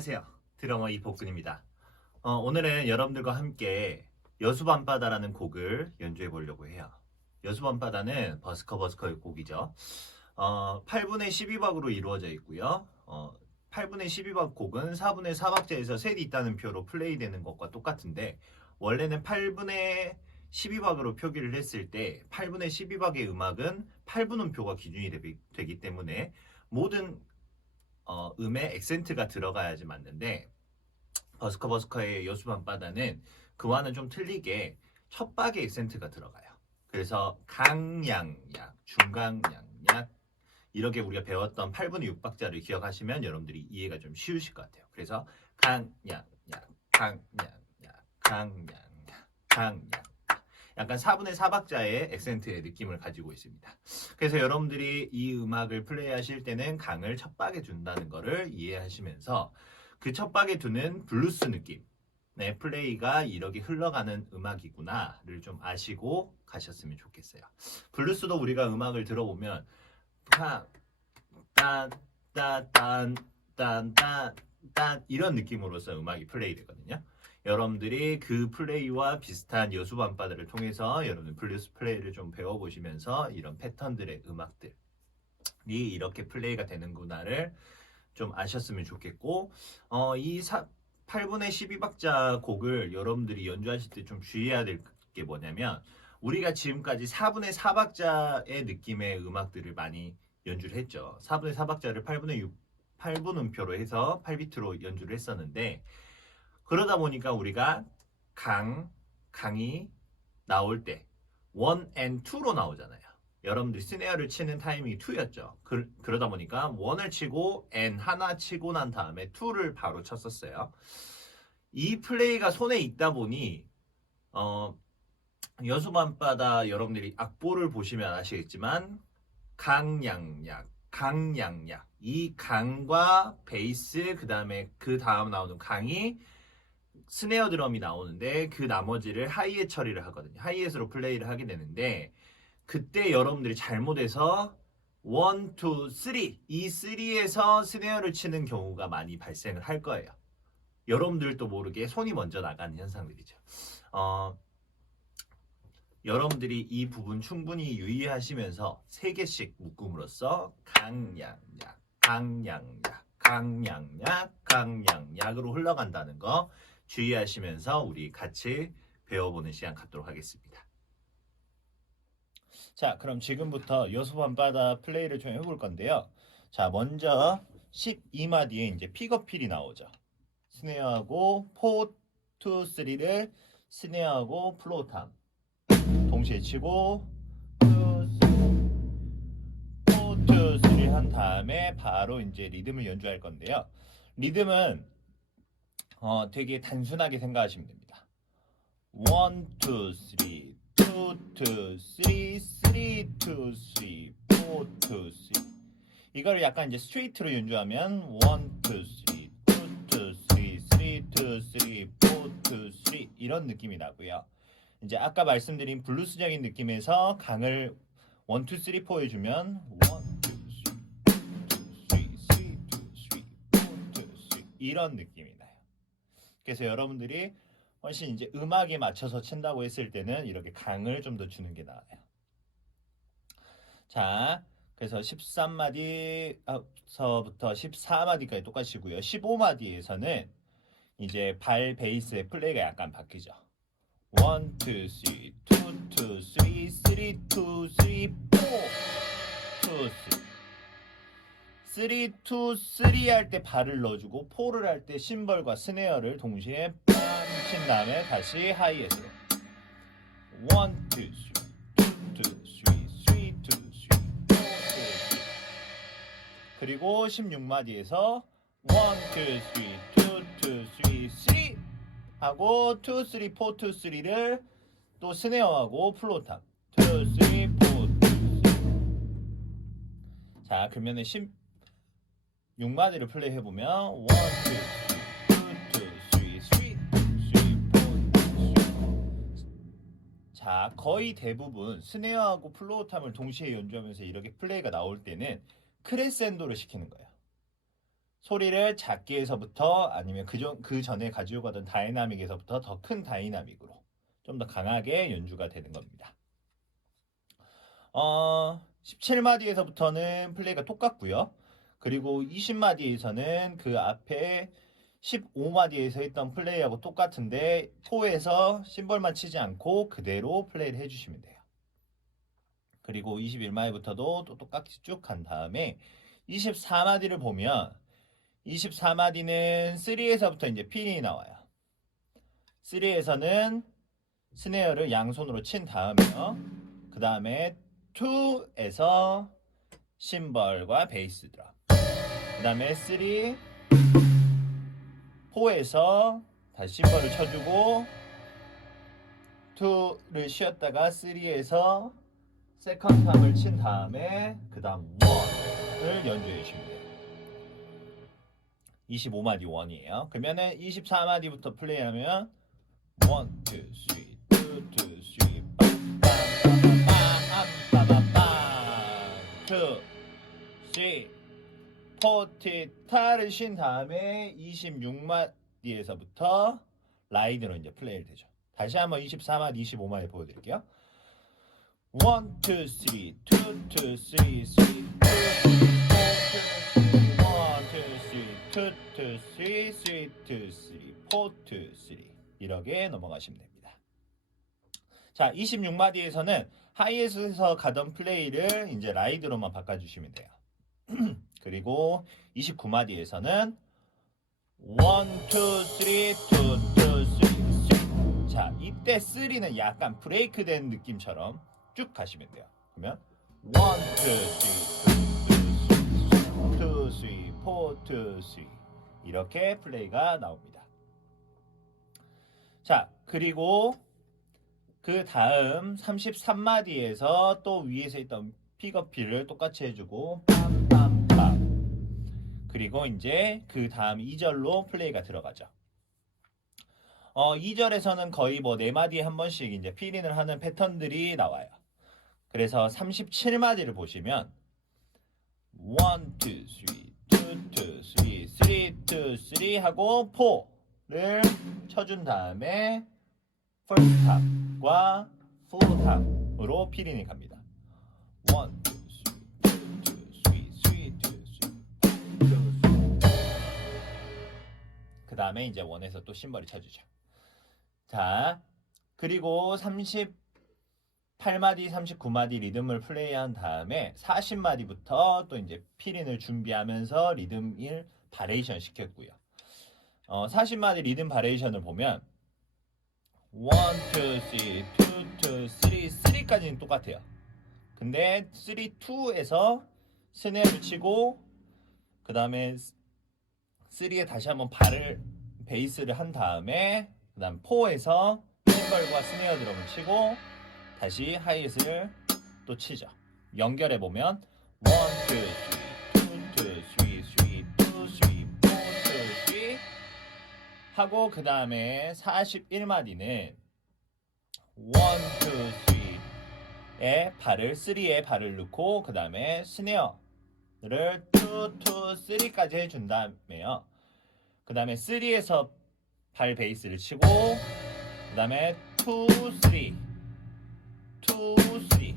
안녕하세요. 드러머 이복근입니다. 어, 오늘은 여러분들과 함께 여수밤바다라는 곡을 연주해 보려고 해요. 여수밤바다는 버스커 버스커의 곡이죠. 어, 8분의 12박으로 이루어져 있고요. 어, 8분의 12박 곡은 4분의 4박자에서 셋이 있다는 표로 플레이되는 것과 똑같은데 원래는 8분의 12박으로 표기를 했을 때 8분의 12박의 음악은 8분음표가 기준이 되기, 때문에 모든 어, 음에 액센트가 들어가야지 맞는데 버스커 버스커의 여수 밤바다는 그와는 좀 틀리게 첫 박에 액센트가 들어가요. 그래서 강양약, 중강양약 이렇게 우리가 배웠던 8분의 6박자를 기억하시면 여러분들이 이해가 좀 쉬우실 것 같아요. 그래서 강양약, 강양약, 강양약, 강양 약간 4분의 4박자의 액센트의 느낌을 가지고 있습니다. 그래서 여러분들이 이 음악을 플레이하실 때는 강을 첫 박에 둔다는 것을 이해하시면서 그 첫 박에 두는 블루스 느낌, 네, 플레이가 이렇게 흘러가는 음악이구나를 좀 아시고 가셨으면 좋겠어요. 블루스도 우리가 음악을 들어보면 타, 딴, 딴, 딴, 딴, 딴, 딴 이런 느낌으로서 음악이 플레이 되거든요. 여러분들이 그 플레이와 비슷한 여수 밤바다를 통해서 여러분 블루스 플레이를 좀 배워보시면서 이런 패턴들의 음악들이 이렇게 플레이가 되는구나를 좀 아셨으면 좋겠고 어, 이 사, 8분의 12박자 곡을 여러분들이 연주하실 때 좀 주의해야 될 게 뭐냐면 우리가 지금까지 4분의 4박자의 느낌의 음악들을 많이 연주를 했죠. 4분의 4박자를 8분의 6, 8분 음표로 해서 8비트로 연주를 했었는데 그러다 보니까 우리가 강, 강이 나올 때1 and 2로 나오잖아요. 여러분들이 스네어를 치는 타이밍이 2였죠. 그, 그러다 보니까 1을 치고 and 하나 치고 난 다음에 2를 바로 쳤었어요. 이 플레이가 손에 있다 보니 어, 여수밤바다 여러분들이 악보를 보시면 아시겠지만 강양약, 강양약 이 강과 베이스 그 다음에 그 다음 나오는 강이 스네어 드럼이 나오는데 그 나머지를 하이햇 처리를 하거든요. 하이햇으로 플레이를 하게 되는데 그때 여러분들이 잘못해서 1, 2, 3, 이 3에서 스네어를 치는 경우가 많이 발생을 할 거예요. 여러분들도 모르게 손이 먼저 나가는 현상들이죠. 어, 여러분들이 이 부분 충분히 유의하시면서 세 개씩 묶음으로써 강양약, 강양약, 강양약, 강양약으로 흘러간다는 거 주의하시면서 우리 같이 배워보는 시간 갖도록 하겠습니다. 자, 그럼 지금부터 밤바다 플레이를 좀 해볼 건데요. 자, 먼저 12마 뒤에 이제 픽어필이 나오죠. 스네어하고 4, 2, 3를 스네어하고 플로우탐 동시에 치고 2, 3, 4, 2, 3 한 다음에 바로 이제 리듬을 연주할 건데요. 리듬은 어, 되게 단순하게 생각하시면 됩니다. 1, 2, 3, 2, 2, 3, 3, 2, 3, 4, 2, 3. 이거를 약간 이제 스트레이트로 연주하면 1, 2, 3, 2, 2, 3, 3, 2, 3, 4, 2, 3 이런 느낌이 나고요. 이제 아까 말씀드린 블루스적인 느낌에서 강을 1, 2, 3, 4 해주면 1, 2, 3, 2, 3, 3, 2, 3, 4, 2, 3 이런 느낌이. 그래서 여러분들이 훨씬 이제 음악에 맞춰서 친다고 했을 때는 이렇게 강을 좀 더 주는 게 나아요. 자, 그래서 13마디서부터 14마디까지 똑같이고요. 15마디에서는 이제 발 베이스의 플레이가 약간 바뀌죠. 1, 2, 3, 2, 2, 3, 3, 2, 3, 4, 2, 3. 3, 2, 3 할 때 발을 넣어주고 4를 할 때 심벌과 스네어를 동시에 빰친 다음에 다시 하이에스로. 1, 2, 3, 2, 2, 3, 3, 2, 3, 4, 2, 3 그리고 16마디에서 1, 2, 3, 2, 2, 3, 3 하고 2, 3, 4, 2, 3를 또 스네어하고 플로탑. 2, 3, 4, 2, 3 자, 그러면은 10 6마디를 플레이 해 보면 1, 2, 2, 3, 3, 3, 4, 자 거의 대부분 스네어하고 플로우탐을 동시에 연주하면서 이렇게 플레이가 나올 때는 크레센도를 시키는 거예요 소리를 작게 해서부터 아니면 그, 전, 그 전에 가지고 가던 다이나믹에서부터 더 큰 다이나믹으로 좀 더 강하게 연주가 되는 겁니다. 어, 17마디에서부터는 플레이가 똑같고요. 그리고 20마디에서는 그 앞에 15마디에서 했던 플레이하고 똑같은데 포에서 심벌만 치지 않고 그대로 플레이를 해주시면 돼요. 그리고 21마디부터도 또 똑같이 쭉 간 다음에 24마디를 보면 24마디는 3에서부터 이제 필이 나와요. 3에서는 스네어를 양손으로 친 다음에요. 그 다음에 2에서 심벌과 베이스 드럼. 그 다음에 3, 4에서 다시 심벌을 쳐주고 2를 쉬었다가 3에서 세컨드 탐을 친 다음에 그 다음 1을 연주해 주시면 돼요. 25마디 1이에요. 그러면은 24마디부터 플레이하면 1, 2, 3, 2, 2, 3, 빰빰빰빰빰빰빰 2, 3, 포티타를 쉰 다음에 26마디에서부터 라이드로 이제 플레이를 되죠. 다시 한번 24마디, 25마디 보여드릴게요. 1, 2, 3, 2, 2, 3, 3, 2, 1, 2, 3, 2, 2, 3, 2, 3, 4, 2, 3 이렇게 넘어가시면 됩니다. 자, 26마디에서는 하이에스에서 가던 플레이를 이제 라이드로만 바꿔주시면 돼요. 그리고 29마디에서는 1, 2, 3, 2, 2, 3, 3. 자, 이때 3는 약간 브레이크 된 느낌처럼 쭉 가시면 돼요. 그러면 1, 2, 3, 2, 2, 3, 4, 2, 3 이렇게 플레이가 나옵니다. 자, 그리고 그 다음 33마디에서 또 위에서 있던 픽업피를 똑같이 해주고 빰빰빰 그리고 이제 그 다음 2절로 플레이가 들어가죠. 어, 2절에서는 거의 뭐 4마디에 한 번씩 이제 필인을 하는 패턴들이 나와요. 그래서 37마디를 보시면 1, 2, 3, 2, 2, 3, 3, 2, 3 하고 4를 쳐준 다음에 first 탑과 full 탑으로 필인이 갑니다. 1, 다음에 이제 원에서 또 심벌이 쳐주죠. 자, 그리고 38마디, 39마디 리듬을 플레이한 다음에 40마디부터 또 이제 필인을 준비하면서 리듬 1 바레이션 시켰고요. 어, 40마디 리듬 바레이션을 보면 1, 2, 3, 2, 2, 3, 3까지는 똑같아요. 근데 3, 2에서 스네어를 치고 그 다음에 3에 다시 한번 발을 베이스를 한 다음에 그 다음 4에서 심벌과 스네어 드럼을 치고 다시 하이햇을 또 치죠. 연결해 보면 1, 2, 3, 2, 3, 3, 2, 3, 4, 2, 3 하고 그 다음에 41마디는 1, 2, 3에 발을 3에 발을 넣고 그 다음에 스네어를 2, 2, 3까지 해 준 다음에요. 그 다음에 3에서 발 베이스를 치고 그 다음에 2, 3 2, 3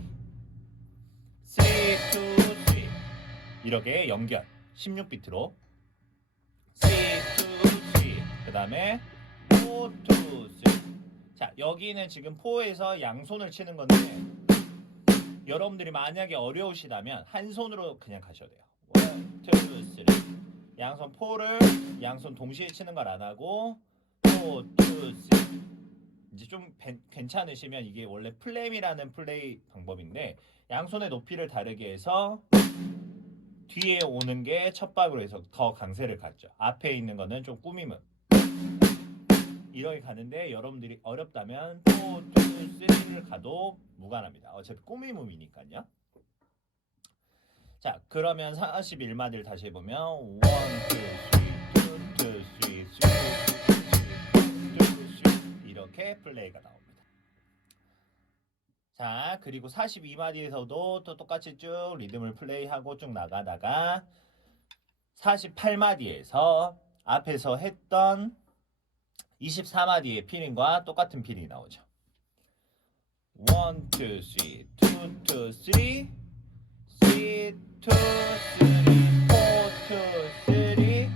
3, 2, 3 이렇게 연결. 16비트로. 3, 2, 3 그 다음에 4, 2, 3 자, 여기는 지금 4에서 양손을 치는 건데 여러분들이 만약에 어려우시다면 한 손으로 그냥 가셔도 돼요. 1, 2, 3 양손 4를 양손 동시에 치는 걸 안 하고 4, 2, 3 이제 좀 벤- 괜찮으시면 이게 원래 플램이라는 플레이 방법인데 양손의 높이를 다르게 해서 뒤에 오는 게 첫 박으로 해서 더 강세를 갖죠. 앞에 있는 거는 좀 꾸밈은 이렇게 가는데 여러분들이 어렵다면 4, 2, 3를 가도 무관합니다. 어차피 꾸밈음이니까요. 자, 그러면 41마디를 다시 해보면 1, 2, 3, 2, 2, 3, 3, 2, 3 이렇게 플레이가 나옵니다. 자, 그리고 42마디에서도 또 똑같이 쭉 리듬을 플레이하고 쭉 나가다가 48마디에서 앞에서 했던 24마디의 피링과 똑같은 피링이 나오죠. 1, 2, 3, 2, 2, 3, 3, 2, 3, 4, 2, 3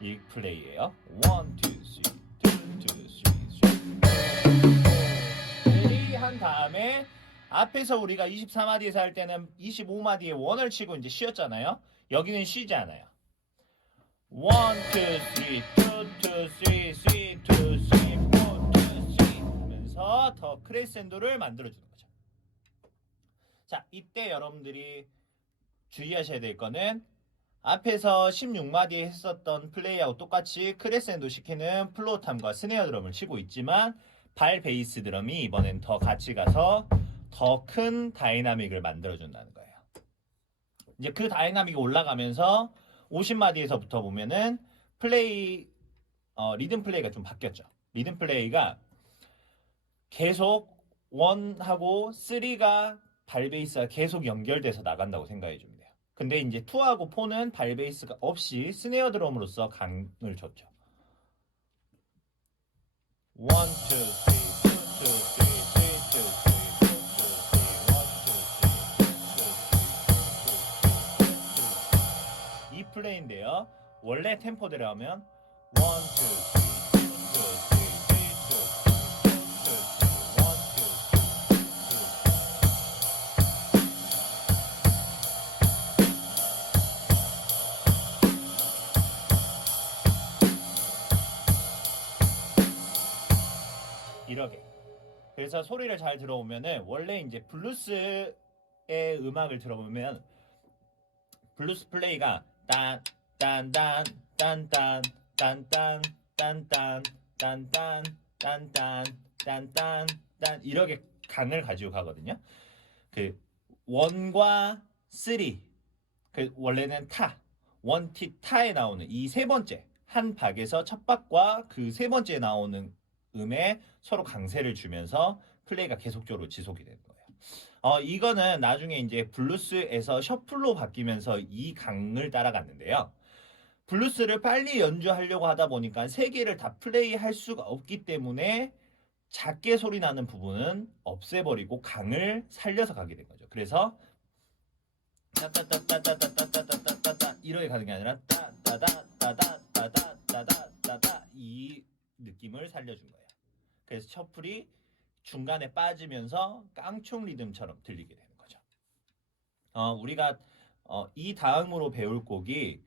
이 플레이예요. 1, 2, 3, 2, 2, 3, 3, 4, 한 다음에 앞에서 우리가 24마디에서 할 때는 25마디에 원을 치고 이제 쉬었잖아요. 여기는 쉬지 않아요. 1, 2, 3, 2, 2, 3, 3, 2, 3, 4, 2, 3 하면서 더 크레센도를 만들어주는 거죠. 자, 이때 여러분들이 주의하셔야 될 거는 앞에서 16마디에 했었던 플레이하고 똑같이 크레센도 시키는 플로우탐과 스네어 드럼을 치고 있지만 발 베이스 드럼이 이번엔 더 같이 가서 더 큰 다이나믹을 만들어준다는 거예요. 이제 그 다이나믹이 올라가면서 50마디에서부터 보면은 플레이 어, 리듬 플레이가 좀 바뀌었죠. 리듬 플레이가 계속 1하고 3가 발 베이스가 계속 연결돼서 나간다고 생각해 주면 돼요. 근데 이제 2하고 4는 발 베이스가 없이 스네어 드럼으로서 강을 줬죠. 1 2 3 2 2 3 2 3 2 3 2 3 1 2 3 1 2 3이 플레이인데요. 원래 템포대로 하면 1 2 3 이렇게. 그래서 소리를 잘 들어보면은 원래 이제 블루스의 음악을 들어보면 블루스 플레이가 딴딴딴딴딴딴딴딴딴딴딴딴딴딴 이렇게 강을 가지고 가거든요. 그 원과 쓰리 그 원래는 타 원티 타에 나오는 이 세 번째 한 박에서 첫 박과 그 세 번째 나오는 음에 서로 강세를 주면서 플레이가 계속적으로 지속이 되는 거예요. 어, 이거는 나중에 이제 블루스에서 셔플로 바뀌면서 이 강을 따라갔는데요. 블루스를 빨리 연주하려고 하다 보니까 세 개를 다 플레이할 수가 없기 때문에 작게 소리 나는 부분은 없애버리고 강을 살려서 가게 된 거죠. 그래서 이렇게 가는 게 아니라 따따따따따따따따따따 이 느낌을 살려준 거예요. 그래서 셔플이 중간에 빠지면서 깡총 리듬처럼 들리게 되는 거죠. 어, 우리가 어, 이 다음으로 배울 곡이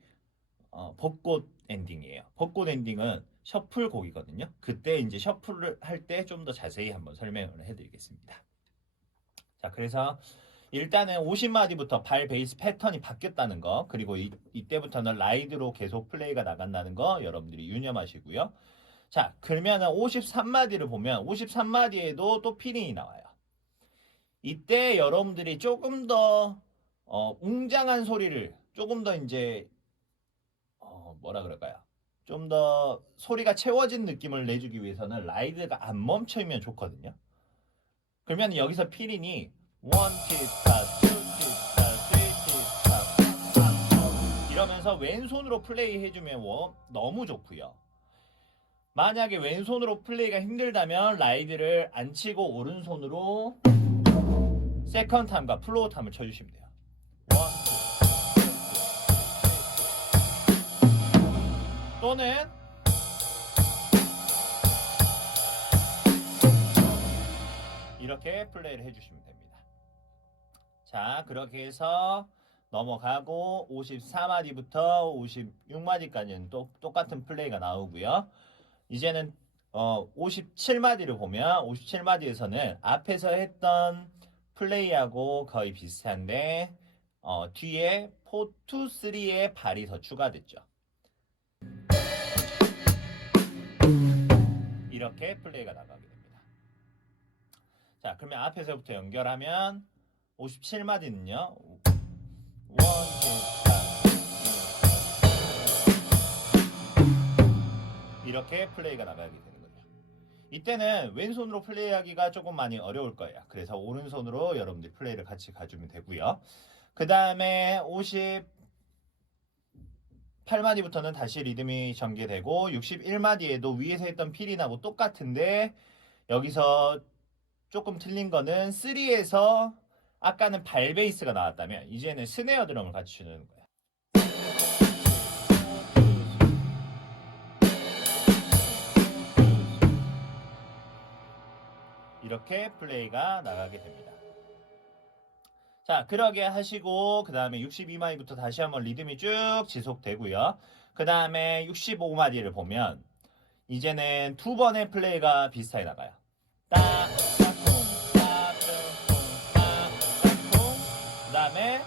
어, 벚꽃 엔딩이에요. 벚꽃 엔딩은 셔플 곡이거든요. 그때 이제 셔플을 할 때 좀 더 자세히 한번 설명을 해드리겠습니다. 자, 그래서 일단은 50마디부터 발 베이스 패턴이 바뀌었다는 거, 그리고 이, 이때부터는 라이드로 계속 플레이가 나간다는 거 여러분들이 유념하시고요. 자, 그러면은 53마디를 보면 53마디에도 또 피링이 나와요. 이때 여러분들이 조금 더 어, 웅장한 소리를 조금 더 이제 어, 뭐라 그럴까요? 좀 더 소리가 채워진 느낌을 내주기 위해서는 라이드가 안 멈춰있면 좋거든요. 그러면 여기서 피링이 원 티스타, 투 티스타, 쓰리 티스타 이러면서 왼손으로 플레이 해주면 워- 너무 좋고요. 만약에 왼손으로 플레이가 힘들다면 라이드를 안 치고 오른손으로 세컨 탐과 플로우 탐을 쳐주시면 돼요. 또는 이렇게 플레이를 해주시면 됩니다. 자, 그렇게 해서 넘어가고 54마디부터 56마디까지는 또 똑같은 플레이가 나오고요. 이제는 어 57마디를 보면 57마디에서는 앞에서 했던 플레이하고 거의 비슷한데 어 뒤에 4, 2, 3의 발이 더 추가됐죠. 이렇게 플레이가 나가게 됩니다. 자, 그러면 앞에서부터 연결하면 57마디는요. 1, 2, 이렇게 플레이가 나가게 되는 거죠. 이때는 왼손으로 플레이하기가 조금 많이 어려울 거예요. 그래서 오른손으로 여러분들 플레이를 같이 가주면 되고요. 그 다음에 50 68마디부터는 다시 리듬이 전개되고 61마디에도 위에서 했던 필인하고 똑같은데 여기서 조금 틀린 거는 3에서 아까는 발 베이스가 나왔다면 이제는 스네어 드럼을 같이 주는 거야. 이렇게 플레이가 나가게 됩니다. 자, 그러게 하시고 그 다음에 62마디부터 다시 한번 리듬이 쭉 지속되고요. 그 다음에 65마디를 보면 이제는 두 번의 플레이가 비슷하게 나가요. 그 다음에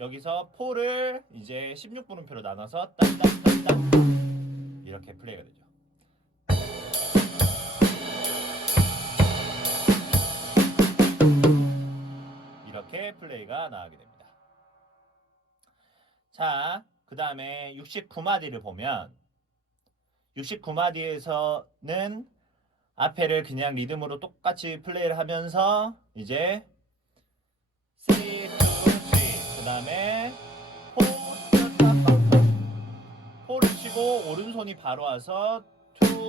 여기서 포를 이제 16분음표로 나눠서 딱딱딱딱 이렇게 플레이가 되죠. 이렇게 플레이가 나가게 됩니다. 자, 그 다음에 69마디를 보면 69마디에서는 앞에를 그냥 리듬으로 똑같이 플레이를 하면서 이제 3, 2, 3, 그 다음에 4를 치고 오른손이 바로 와서 2, 4, 2,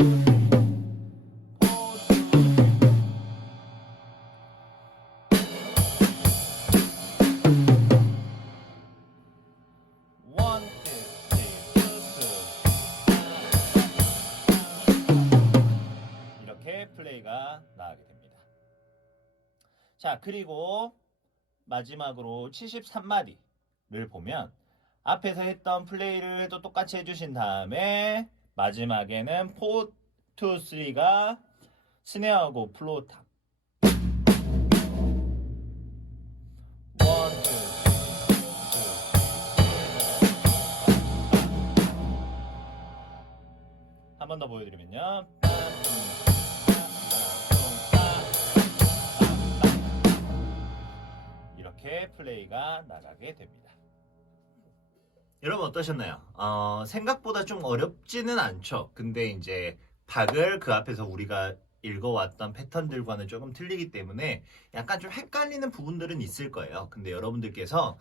3. 원, 투, 쓰리, 투, 투. 이렇게 플레이가 나가게 됩니다. 자, 그리고 마지막으로 73마디를 보면 앞에서 했던 플레이를 또 똑같이 해주신 다음에 마지막에는 4, 2, 3가 스네어하고 플로탑 원, 투, 한번 더 보여드리면요. 이렇게 플레이가 나가게 됩니다. 여러분 어떠셨나요? 어, 생각보다 좀 어렵지는 않죠. 근데 이제 박을 그 앞에서 우리가 읽어왔던 패턴들과는 조금 틀리기 때문에 약간 좀 헷갈리는 부분들은 있을 거예요. 근데 여러분들께서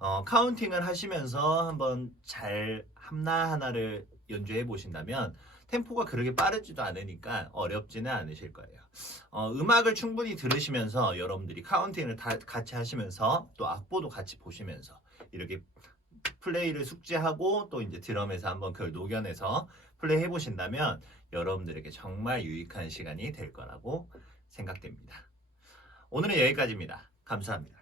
어, 카운팅을 하시면서 한번 잘 하나하나를 연주해 보신다면 템포가 그렇게 빠르지도 않으니까 어렵지는 않으실 거예요. 어, 음악을 충분히 들으시면서 여러분들이 카운팅을 다 같이 하시면서 또 악보도 같이 보시면서 이렇게 플레이를 숙지하고 또 이제 드럼에서 한번 그걸 녹여내서 플레이 해보신다면 여러분들에게 정말 유익한 시간이 될 거라고 생각됩니다. 오늘은 여기까지입니다. 감사합니다.